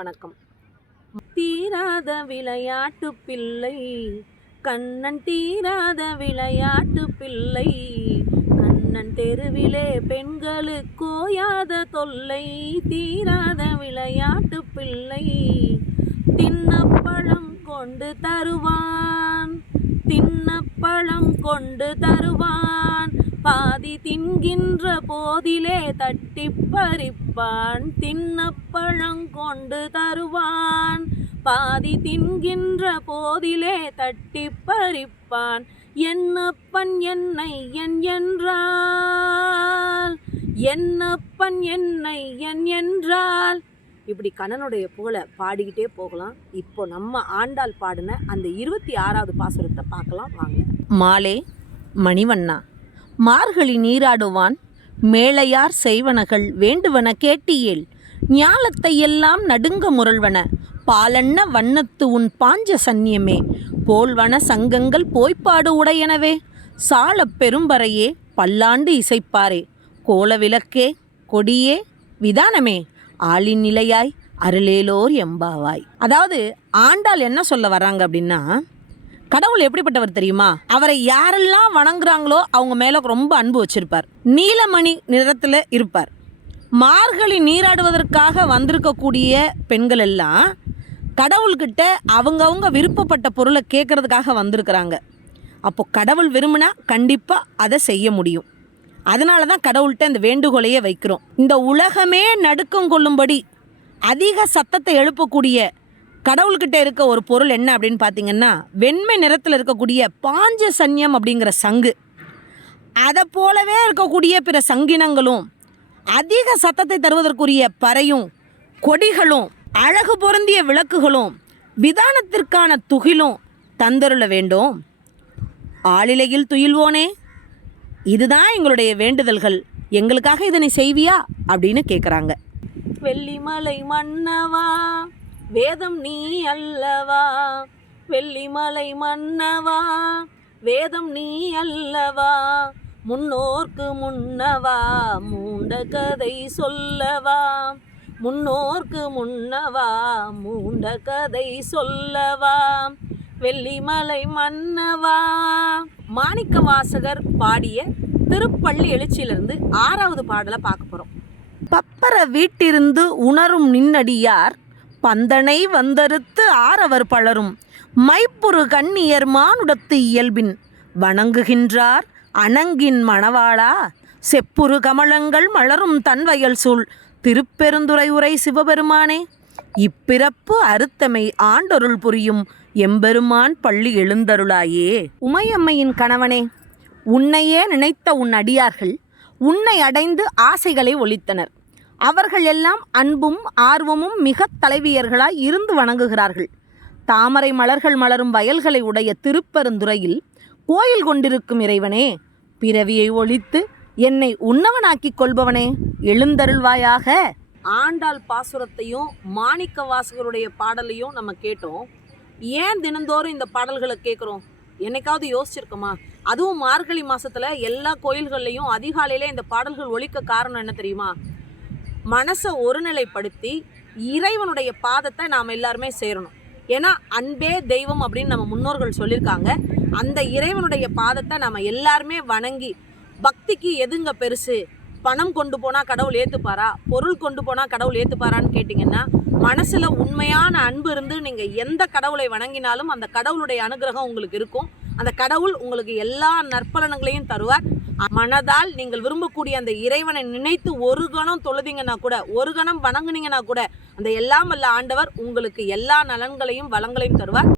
வணக்கம். தீராத விளையாட்டு பிள்ளை கண்ணன் தீராத விளையாட்டு பிள்ளை கண்ணன் தெருவிலே பெண்களுக்கு ஓயாத தொல்லை தீராத விளையாட்டு பிள்ளை தின்னப்பழம் கொண்டு தருவான் தின்னப்பழம் கொண்டு தருவான். பாதி தின்கின்ற போதிலே தட்டி பறிப்பான் தின்னப்பழம் கொண்டு தருவான். பாதி தின்கின்ற போதிலே தட்டி பறிப்பான் என்னப்பன் என்னை என் என்றால். என்னப்பன் என்னை என் என்றால். இப்படி கண்ணனுடைய புகழை பாடிக்கிட்டே போகலாம். இப்போ நம்ம ஆண்டாள் பாடின அந்த இருபத்தி ஆறாவது பாசுரத்தை பார்க்கலாம். வாங்க. மாலே மணிவண்ணா. மார்கழி நீராடுவான். மேளையார் செய்வனகள் வேண்டுவன கேட்டியேல். ஞாலத்தை எல்லாம் நடுங்க முரள்வன. பாலண்ண வண்ணத்து உன் பாஞ்ச சன்னியமே போல்வன சங்கங்கள் போய்ப்பாடு உடையனவே. சாலப் பெரும்பறையே பல்லாண்டு இசைப்பாரே. கோல விளக்கே கொடியே விதானமே. ஆளின் நிலையாய் அருளேலோர் எம்பாவாய். அதாவது ஆண்டாள் என்ன சொல்ல வர்றாங்க அப்படின்னா கடவுள் எப்படிப்பட்டவர் தெரியுமா? அவரை யாரெல்லாம் வணங்குறாங்களோ அவங்க மேல ரொம்ப அன்பு வச்சிருப்பார். நீலமணி நிறத்துல இருப்பார். மார்கழி நீராடுவதற்காக வந்திருக்கக்கூடிய பெண்கள் எல்லாம் கடவுள்கிட்ட அவங்கவுங்க விருப்பப்பட்ட பொருளை கேட்கறதுக்காக வந்திருக்கிறாங்க. அப்போ கடவுள் விரும்பினா கண்டிப்பாக அதை செய்ய முடியும். அதனால தான் கடவுள்கிட்ட இந்த வேண்டுகோளையே வைக்கிறோம். இந்த உலகமே நடுக்கம் கொள்ளும்படி அதிக சத்தத்தை எழுப்பக்கூடிய கடவுள்கிட்ட இருக்க ஒரு பொருள் என்ன அப்படின்னு பார்த்தீங்கன்னா வெண்மை நிறத்தில் இருக்கக்கூடிய பாஞ்ச சன்யம் அப்படிங்கிற சங்கு. அதை போலவே இருக்கக்கூடிய பிற சங்கினங்களும் அதிக சத்தத்தை தருவதற்குரிய பறையும் கொடிகளும் அழகு பொருந்திய விளக்குகளும் விதானத்திற்கான துகிலும் தந்தருள வேண்டும். ஆளிலையில் துயில்வோனே இதுதான் எங்களுடைய வேண்டுதல்கள். எங்களுக்காக இதனை செய்வியா? அப்படின்னு கேட்குறாங்க வெள்ளிமலை மன்னவா வேதம் நீ அல்லவா? வெள்ளிமலை மன்னவா? வேதம் நீ அல்லவா? முன்னோர்க்கு முன்னவா? மூண்ட கதை சொல்லவா? முன்னோர்க்கு முன்னவா? மூண்ட கதை சொல்லவா? வெள்ளிமலை மன்னவா? மாணிக்க வாசகர் பாடிய திருப்பள்ளி எழுச்சியிலிருந்து ஆறாவது பாடலை பார்க்க போகிறோம் பப்பர வீட்டிருந்து உணரும் நின்னடியார் பந்தனை வந்தறுத்து ஆரவர் பலரும் மைப்புறு கண்ணியர் மானுடத்து இயல்பின் வணங்குகின்றார் அணங்கின் மணவாளா செப்புரு கமலங்கள் மலரும் தன்வயல் சூழ் திருப்பெருந்துறை உரை சிவபெருமானே. இப்பிறப்பு அறுத்தமை ஆண்டொருள் புரியும் எம்பெருமான் பள்ளி எழுந்தருளாயே. உமையம்மையின் கணவனே உன்னையே நினைத்த உன் அடியார்கள் உன்னை அடைந்து ஆசைகளை ஒழித்தனர். அவர்கள் எல்லாம் அன்பும் ஆர்வமும் மிக தலைவியர்களாய் இருந்து வணங்குகிறார்கள். தாமரை மலர்கள் மலரும் வயல்களை உடைய திருப்பெருந்துறையில் கோயில் கொண்டிருக்கும் இறைவனே பிறவியை ஒழித்து என்னை உன்னவனாக்கிக் கொள்பவனே எழுந்தருள்வாயாக. ஆண்டாள் பாசுரத்தையும் மாணிக்க வாசகருடைய பாடலையும் நம்ம கேட்டோம். ஏன் தினந்தோறும் இந்த பாடல்களை கேட்குறோம்? என்னைக்காவது யோசிச்சிருக்கோமா? அதுவும் மார்கழி மாசத்துல எல்லா கோயில்கள்லையும் அதிகாலையில இந்த பாடல்கள் ஒழிக்க காரணம் என்ன தெரியுமா? மனசை ஒருநிலைப்படுத்தி இறைவனுடைய பாதத்தை நாம் எல்லாருமே சேரணும். ஏன்னா அன்பே தெய்வம் அப்படின்னு நம்ம முன்னோர்கள் சொல்லியிருக்காங்க. அந்த இறைவனுடைய பாதத்தை நம்ம எல்லாருமே வணங்கி பக்திக்கு எதுங்க பெருசு? பணம் கொண்டு போனால் கடவுள் ஏற்றுப்பாரா பொருள் கொண்டு போனால் கடவுள் ஏற்றுப்பாரான்னு கேட்டிங்கன்னா மனசில் உண்மையான அன்பு இருந்து நீங்கள் எந்த கடவுளை வணங்கினாலும் அந்த கடவுளுடைய அனுகிரகம் உங்களுக்கு இருக்கும். அந்த கடவுள் உங்களுக்கு எல்லா நற்பலன்களையும் தருவார். மனதால் நீங்கள் விரும்பக்கூடிய அந்த இறைவனை நினைத்து ஒரு கணம் தொழுதிங்கன்னா கூட ஒரு கணம் வணங்குனீங்கன்னா கூட அந்த எல்லாம் வல்ல ஆண்டவர் உங்களுக்கு எல்லா நலன்களையும் வளங்களையும் தருவார்.